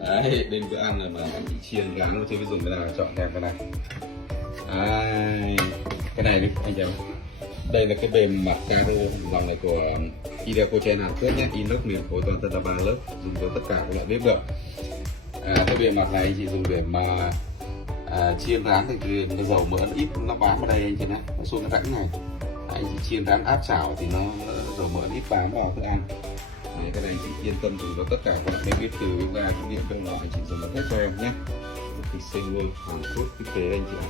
Đấy, đến bữa ăn rồi mà anh chị chiên rán mà chưa biết dùng cái nào, chọn thêm cái này. Đấy, cái này đi anh cháu. Đây là cái bề mặt caro dòng này của Idekochen Hàn Quốc nhé, inox miền khối toàn thân là 3 lớp, dùng cho tất cả các loại bếp được. Cái bề mặt này anh chị dùng để mà chiên rán thì cái dầu mỡ nó ít, nó bám vào đây anh chị nhé, nó xuống cái rãnh này. Anh chị chiên rán áp chảo thì nó dầu mỡ ít bám vào thức ăn. Đấy, cái này anh chị yên tâm dùng cho tất cả các loại bếp, từ ga, cái điện, cái loại anh chị dùng nó hết cho em nhé. Thì sinh luôn, Hàn Quốc, cái tế anh chị ạ.